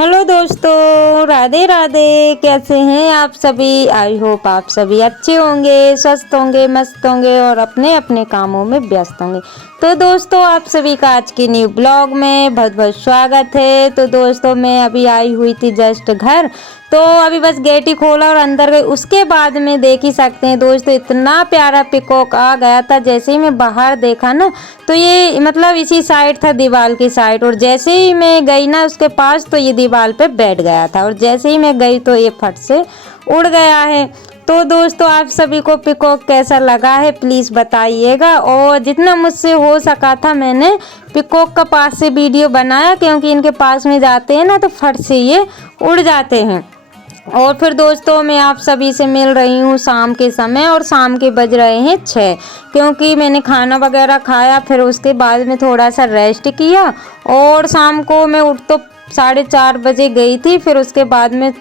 Hello दोस्तों, राधे राधे। कैसे हैं आप सभी? आई होप आप सभी अच्छे होंगे, स्वस्थ होंगे, मस्त होंगे और अपने अपने कामों में व्यस्त होंगे। तो दोस्तों, आप सभी का आज के न्यू ब्लॉग में बहुत बहुत स्वागत है। तो दोस्तों, मैं अभी आई हुई थी जस्ट घर, तो अभी बस गेट ही खोला और अंदर गई। उसके बाद में देख ही सकते हैं दोस्तों, इतना प्यारा पिकॉक आ गया था। जैसे ही मैं बाहर देखा ना, तो ये मतलब इसी साइड था, दीवार की साइड, और जैसे ही मैं गई ना उसके पास, तो ये दीवार पे बैठ गया था और जैसे ही मैं गई तो ये फट से उड़ गया है। तो दोस्तों, आप सभी को पिकॉक कैसा लगा है प्लीज़ बताइएगा। और जितना मुझसे हो सका था मैंने पिकॉक का पास से वीडियो बनाया, क्योंकि इनके पास में जाते हैं ना तो फट से ये उड़ जाते हैं। और फिर दोस्तों, मैं आप सभी से मिल रही हूँ शाम के समय, और शाम के बज रहे हैं 6, क्योंकि मैंने खाना वगैरह खाया, फिर उसके बाद में थोड़ा सा रेस्ट किया। और शाम को मैं उठ तो 4:30 बजे गई थी। फिर उसके बाद में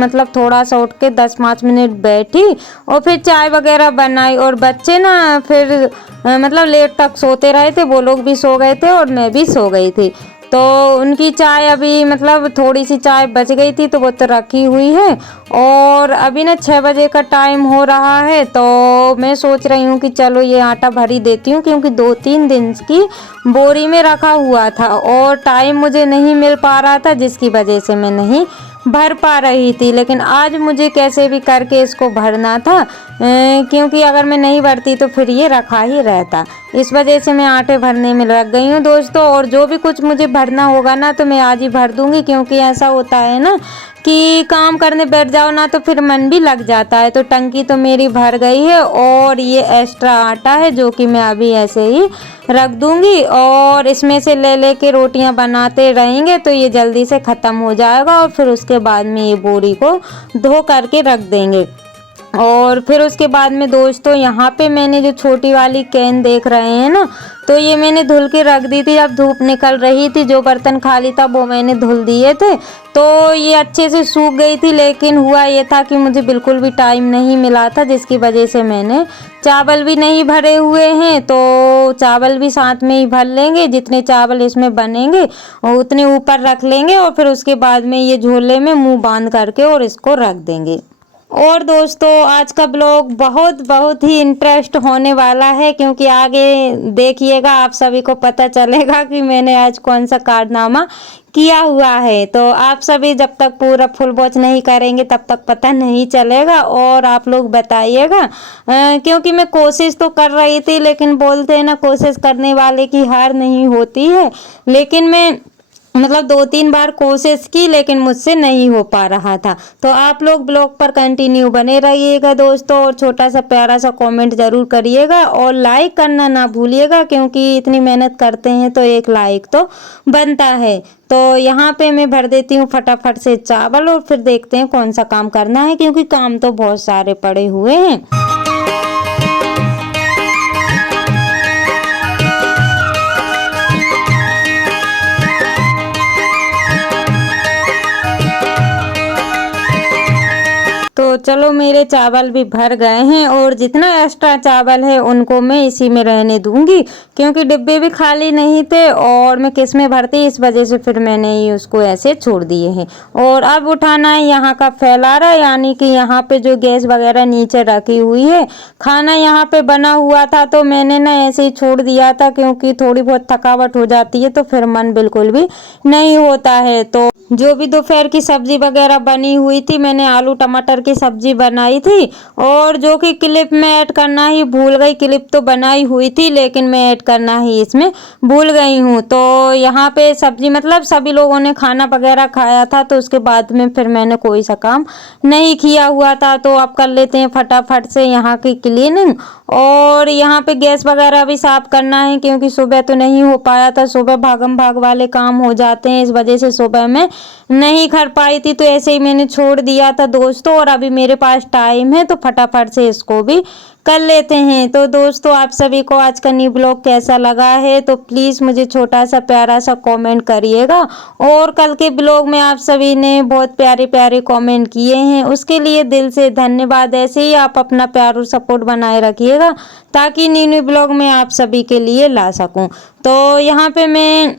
मतलब थोड़ा सा उठ के 10-5 मिनट बैठी और फिर चाय वगैरह बनाई। और बच्चे ना फिर मतलब लेट तक सोते रहे थे, वो लोग भी सो गए थे और मैं भी सो गई थी। तो उनकी चाय अभी मतलब थोड़ी सी चाय बच गई थी, तो वो तो रखी हुई है। और अभी ना 6 बजे का टाइम हो रहा है, तो मैं सोच रही हूँ कि चलो ये आटा भर ही देती हूँ, क्योंकि 2-3 दिन की बोरी में रखा हुआ था और टाइम मुझे नहीं मिल पा रहा था, जिसकी वजह से मैं नहीं भर पा रही थी। लेकिन आज मुझे कैसे भी करके इसको भरना था, क्योंकि अगर मैं नहीं भरती तो फिर ये रखा ही रहता। इस वजह से मैं आटे भरने में लग गई हूँ दोस्तों। और जो भी कुछ मुझे भरना होगा ना, तो मैं आज ही भर दूंगी, क्योंकि ऐसा होता है ना कि काम करने बैठ जाओ ना तो फिर मन भी लग जाता है। तो टंकी तो मेरी भर गई है और ये एक्स्ट्रा आटा है जो कि मैं अभी ऐसे ही रख दूंगी, और इसमें से ले लेके रोटियां बनाते रहेंगे तो ये जल्दी से ख़त्म हो जाएगा। और फिर उसके बाद में ये बोरी को धो करके रख देंगे। और फिर उसके बाद में दोस्तों, यहाँ पे मैंने जो छोटी वाली कैन देख रहे हैं ना, तो ये मैंने धुल के रख दी थी। जब धूप निकल रही थी, जो बर्तन खाली था वो मैंने धुल दिए थे, तो ये अच्छे से सूख गई थी। लेकिन हुआ ये था कि मुझे बिल्कुल भी टाइम नहीं मिला था, जिसकी वजह से मैंने चावल भी नहीं भरे हुए हैं। तो चावल भी साथ में ही भर लेंगे, जितने चावल इसमें बनेंगे और उतने ऊपर रख लेंगे, और फिर उसके बाद में ये झोले में मुंह बांध करके और इसको रख देंगे। और दोस्तों, आज का ब्लॉग बहुत बहुत ही इंटरेस्ट होने वाला है, क्योंकि आगे देखिएगा आप सभी को पता चलेगा कि मैंने आज कौन सा कारनामा किया हुआ है। तो आप सभी जब तक पूरा फुल वॉच नहीं करेंगे तब तक पता नहीं चलेगा। और आप लोग बताइएगा, क्योंकि मैं कोशिश तो कर रही थी, लेकिन बोलते हैं ना, कोशिश करने वाले की हार नहीं होती है। लेकिन मैं मतलब 2-3 बार कोशिश की, लेकिन मुझसे नहीं हो पा रहा था। तो आप लोग ब्लॉग पर कंटिन्यू बने रहिएगा दोस्तों, और छोटा सा प्यारा सा कमेंट ज़रूर करिएगा और लाइक करना ना भूलिएगा, क्योंकि इतनी मेहनत करते हैं तो एक लाइक तो बनता है। तो यहाँ पे मैं भर देती हूँ फटाफट से चावल, और फिर देखते हैं कौन सा काम करना है, क्योंकि काम तो बहुत सारे पड़े हुए हैं। तो चलो, मेरे चावल भी भर गए हैं, और जितना एक्स्ट्रा चावल है उनको मैं इसी में रहने दूंगी, क्योंकि डिब्बे भी खाली नहीं थे और मैं किस में भरती, इस वजह से फिर मैंने ये उसको ऐसे छोड़ दिए हैं। और अब उठाना है यहाँ का फैलारा, यानी कि यहाँ पे जो गैस वगैरह नीचे रखी हुई है। खाना यहाँ पे बना हुआ था, तो मैंने ना ऐसे ही छोड़ दिया था, क्योंकि थोड़ी बहुत थकावट हो जाती है तो फिर मन बिल्कुल भी नहीं होता है। तो जो भी दोपहर की सब्जी वगैरह बनी हुई थी, मैंने आलू टमाटर की सब्जी बनाई थी, और जो कि क्लिप में ऐड करना ही भूल गई। क्लिप तो बनाई हुई थी, लेकिन मैं ऐड करना ही इसमें भूल गई हूँ। तो यहाँ पे सब्जी मतलब सभी लोगों ने खाना वगैरह खाया था, तो उसके बाद में फिर मैंने कोई सा काम नहीं किया हुआ था। तो अब कर लेते हैं फटाफट से यहाँ की क्लीनिंग, और यहाँ पे गैस वगैरह भी साफ करना है, क्योंकि सुबह तो नहीं हो पाया था। सुबह भागम भाग वाले काम हो जाते हैं, इस वजह से सुबह में नहीं कर पाई थी, तो ऐसे ही मैंने छोड़ दिया था दोस्तों। और अभी मेरे पास टाइम है, तो फटाफट से इसको भी कर लेते हैं। तो दोस्तों, आप सभी को आज का न्यू ब्लॉग कैसा लगा है, तो प्लीज़ मुझे छोटा सा प्यारा सा कमेंट करिएगा। और कल के ब्लॉग में आप सभी ने बहुत प्यारे प्यारे कमेंट किए हैं, उसके लिए दिल से धन्यवाद। ऐसे ही आप अपना प्यार और सपोर्ट बनाए रखिएगा, ताकि न्यू न्यू ब्लॉग में आप सभी के लिए ला सकूं। तो यहाँ पे मैं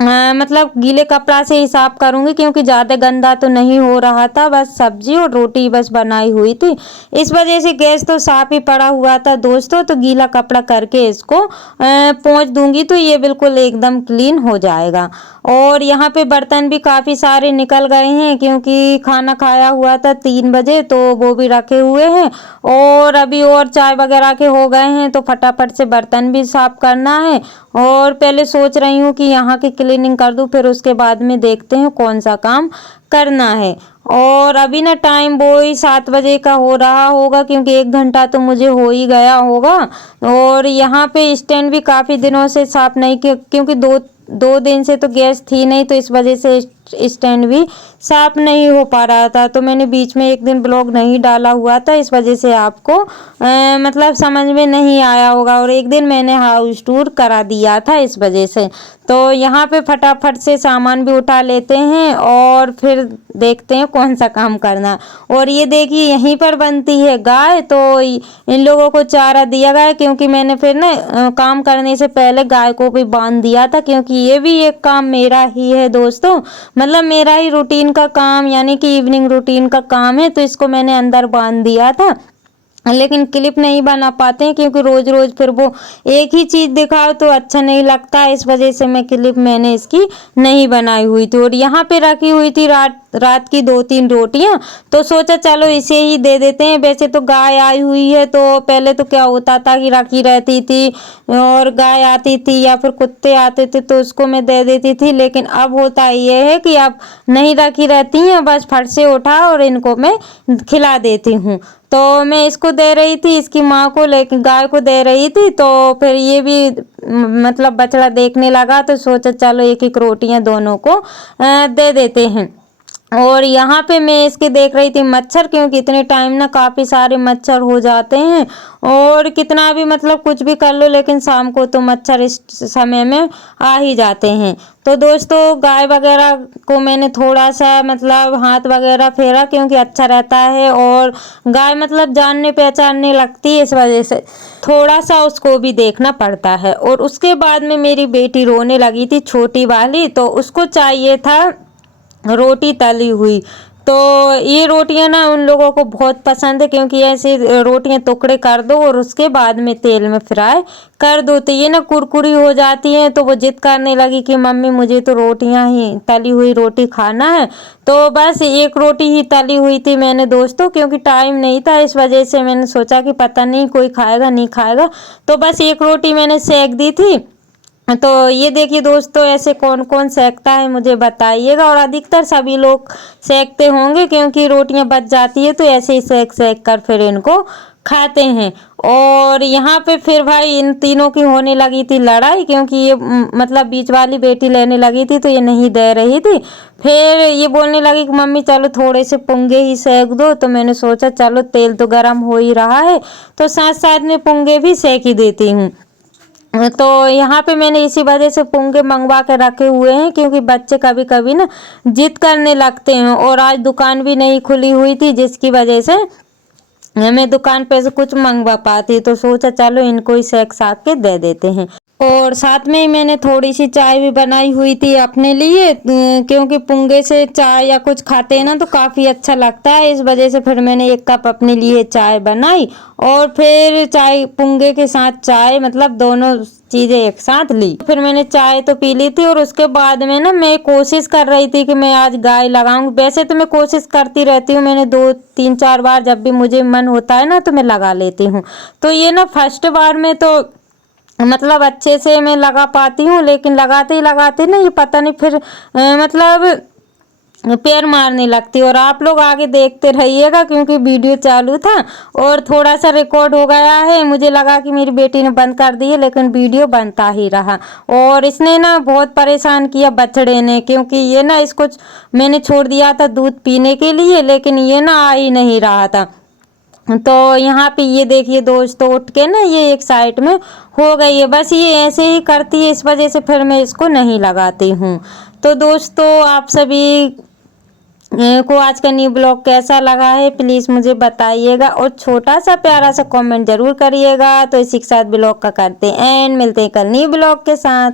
मतलब गीले कपड़ा से ही साफ करूँगी क्योंकि ज़्यादा गंदा तो नहीं हो रहा था, बस सब्जी और रोटी बस बनाई हुई थी। इस वजह से गैस तो साफ ही पड़ा हुआ था दोस्तों, तो गीला कपड़ा करके इसको पोंछ दूंगी तो ये बिल्कुल एकदम क्लीन हो जाएगा। और यहाँ पे बर्तन भी काफ़ी सारे निकल गए हैं क्योंकि खाना खाया हुआ था 3 बजे, तो वो भी रखे हुए हैं और अभी और चाय वगैरह के हो गए हैं, तो फटाफट से बर्तन भी साफ करना है। और पहले सोच रही हूँ कि यहाँ की क्लीनिंग कर दूँ, फिर उसके बाद में देखते हैं कौन सा काम करना है। और अभी ना टाइम वो ही 7 बजे का हो रहा होगा क्योंकि 1 घंटा तो मुझे हो ही गया होगा। और यहाँ पे स्टैंड भी काफ़ी दिनों से साफ नहीं किया क्योंकि दो दिन से तो गैस थी नहीं, तो इस वजह से स्टैंड भी साफ नहीं हो पा रहा था। तो मैंने बीच में एक दिन ब्लॉग नहीं डाला हुआ था, इस वजह से आपको मतलब समझ में नहीं आया होगा। और एक दिन मैंने हाउस टूर करा दिया था इस वजह से। तो यहाँ पे फटाफट से सामान भी उठा लेते हैं और फिर देखते हैं कौन सा काम करना। और ये देखिए यहीं पर बनती है गाय, तो इन लोगों को चारा दिया गया क्योंकि मैंने फिर ना काम करने से पहले गाय को भी बांध दिया था क्योंकि ये भी एक काम मेरा ही है दोस्तों, मतलब मेरा ही रूटीन का काम यानी कि इवनिंग रूटीन का काम है, तो इसको मैंने अंदर बांध दिया था। लेकिन क्लिप नहीं बना पाते हैं क्योंकि रोज रोज फिर वो एक ही चीज़ दिखाओ तो अच्छा नहीं लगता, इस वजह से मैं क्लिप मैंने इसकी नहीं बनाई हुई थी। और यहाँ पे रखी हुई थी रात की 2-3 रोटियां, तो सोचा चलो इसे ही दे देते हैं। वैसे तो गाय आई हुई है, तो पहले तो क्या होता था कि रखी रहती थी और गाय आती थी या फिर कुत्ते आते थे तो उसको मैं दे देती थी, लेकिन अब होता ये है कि अब नहीं रखी रहती हैं, बस फट से उठा और इनको मैं खिला देती हूँ। तो मैं इसको दे रही थी, इसकी माँ को, लेकिन गाय को दे रही थी, तो फिर ये भी मतलब बछड़ा देखने लगा, तो सोचा चलो एक एक रोटियां दोनों को दे देते हैं। और यहाँ पे मैं इसके देख रही थी मच्छर, क्योंकि इतने टाइम ना काफ़ी सारे मच्छर हो जाते हैं और कितना भी मतलब कुछ भी कर लो लेकिन शाम को तो मच्छर इस समय में आ ही जाते हैं। तो दोस्तों गाय वगैरह को मैंने थोड़ा सा मतलब हाथ वगैरह फेरा क्योंकि अच्छा रहता है और गाय मतलब जानने पहचानने लगती है, इस वजह से थोड़ा सा उसको भी देखना पड़ता है। और उसके बाद में मेरी बेटी रोने लगी थी छोटी वाली, तो उसको चाहिए था रोटी तली हुई। तो ये रोटियां ना उन लोगों को बहुत पसंद है क्योंकि ऐसे रोटियां टुकड़े कर दो और उसके बाद में तेल में फ्राई कर दो तो ये ना कुरकुरी हो जाती हैं। तो वो जिद करने लगी कि मम्मी मुझे तो रोटियां ही तली हुई रोटी खाना है। तो बस एक रोटी ही तली हुई थी मैंने दोस्तों, क्योंकि टाइम नहीं था, इस वजह से मैंने सोचा कि पता नहीं कोई खाएगा नहीं खाएगा, तो बस एक रोटी मैंने सेक दी थी। तो ये देखिए दोस्तों ऐसे कौन कौन सेकता है मुझे बताइएगा, और अधिकतर सभी लोग सेकते होंगे क्योंकि रोटियां बच जाती है तो ऐसे ही सेक सेक कर फिर इनको खाते हैं। और यहाँ पे फिर भाई इन तीनों की होने लगी थी लड़ाई क्योंकि ये मतलब बीच वाली बेटी लेने लगी थी तो ये नहीं दे रही थी। फिर ये बोलने लगी कि मम्मी चलो थोड़े से पुंगे ही सेक दो, तो मैंने सोचा चलो तेल तो गर्म हो ही रहा है तो साथ साथ में पुंगे भी सेक ही देती हूँ। तो यहाँ पे मैंने इसी वजह से पुंगे मंगवा के रखे हुए हैं क्योंकि बच्चे कभी कभी ना जिद करने लगते हैं। और आज दुकान भी नहीं खुली हुई थी जिसकी वजह से मैं दुकान पे से कुछ मंगवा पाती, तो सोचा चलो इनको ही सेक साक के दे देते हैं। और साथ में ही मैंने थोड़ी सी चाय भी बनाई हुई थी अपने लिए क्योंकि पुंगे से चाय या कुछ खाते हैं ना तो काफ़ी अच्छा लगता है, इस वजह से फिर मैंने 1 कप अपने लिए चाय बनाई और फिर चाय पुंगे के साथ चाय मतलब दोनों चीज़ें एक साथ ली। फिर मैंने चाय तो पी ली थी और उसके बाद में ना मैं कोशिश कर रही थी कि मैं आज गाय लगाऊं। वैसे तो मैं कोशिश करती रहती हूँ, मैंने 2-3-4 बार जब भी मुझे मन होता है ना तो मैं लगा लेती हूँ। तो ये ना फर्स्ट बार में तो मतलब अच्छे से मैं लगा पाती हूँ, लेकिन लगाते ही लगाते ना ये पता नहीं फिर मतलब पैर मारने लगती। और आप लोग आगे देखते रहिएगा क्योंकि वीडियो चालू था और थोड़ा सा रिकॉर्ड हो गया है, मुझे लगा कि मेरी बेटी ने बंद कर दी है लेकिन वीडियो बनता ही रहा। और इसने ना बहुत परेशान किया बछड़े ने, क्योंकि ये ना इसको मैंने छोड़ दिया था दूध पीने के लिए लेकिन ये ना आ ही नहीं रहा था। तो यहाँ पे ये देखिए दोस्तों उठ के ना ये एक साइड में हो गई है, बस ये ऐसे ही करती है, इस वजह से फिर मैं इसको नहीं लगाती हूँ। तो दोस्तों आप सभी को आज का न्यू ब्लॉग कैसा लगा है प्लीज़ मुझे बताइएगा और छोटा सा प्यारा सा कमेंट जरूर करिएगा। तो इसी के साथ ब्लॉग का करते हैं एंड मिलते हैं कल न्यू ब्लॉग के साथ।